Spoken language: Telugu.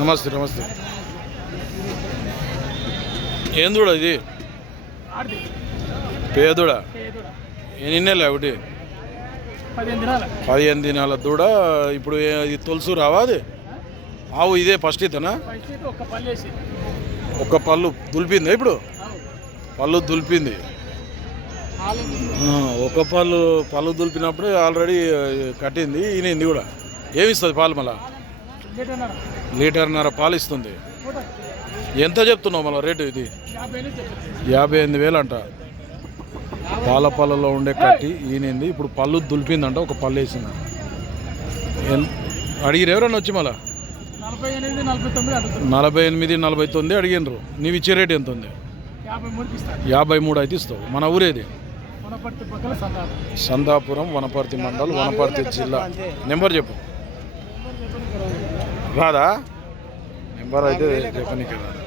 నమస్తే నమస్తే. ఏం దూడ ఇది? పేదూడ. ఎన్ని నెలలు ఒకటి? 15 దినాల దూడ. ఇప్పుడు ఇది తొలుసు రావా అది? ఆవు ఇదే ఫస్ట్ ఇతనా? ఒక్క పళ్ళు దులిపింది ఇప్పుడు? పళ్ళు దులిపింది. ఒక పళ్ళు దులిపినప్పుడు ఆల్రెడీ కట్టింది, ఈనింది కూడా. ఏమిస్తుంది పాలు? మళ్ళా 1.5 లీటర్ పాలు ఇస్తుంది. ఎంత చెప్తున్నావు మళ్ళీ రేటు? ఇది 58,000 అంట. పాల పళ్ళలో ఉండే కట్టి ఈనింది, ఇప్పుడు పళ్ళు దులిపిందంట, ఒక పళ్ళు వేసింది. అడిగిరు ఎవరన్నా వచ్చి? మళ్ళా 48-49 అడిగినరు. నీవు ఇచ్చే రేటు ఎంత ఉంది? 53 అయితే ఇస్తావు. మన ఊరేది? సందాపురం, వనపర్తి మండల్, వనపర్తి జిల్లా. నెంబర్ చెప్పు. రాదా నెంబర్? అయితే చెప్పనీకి రాదు.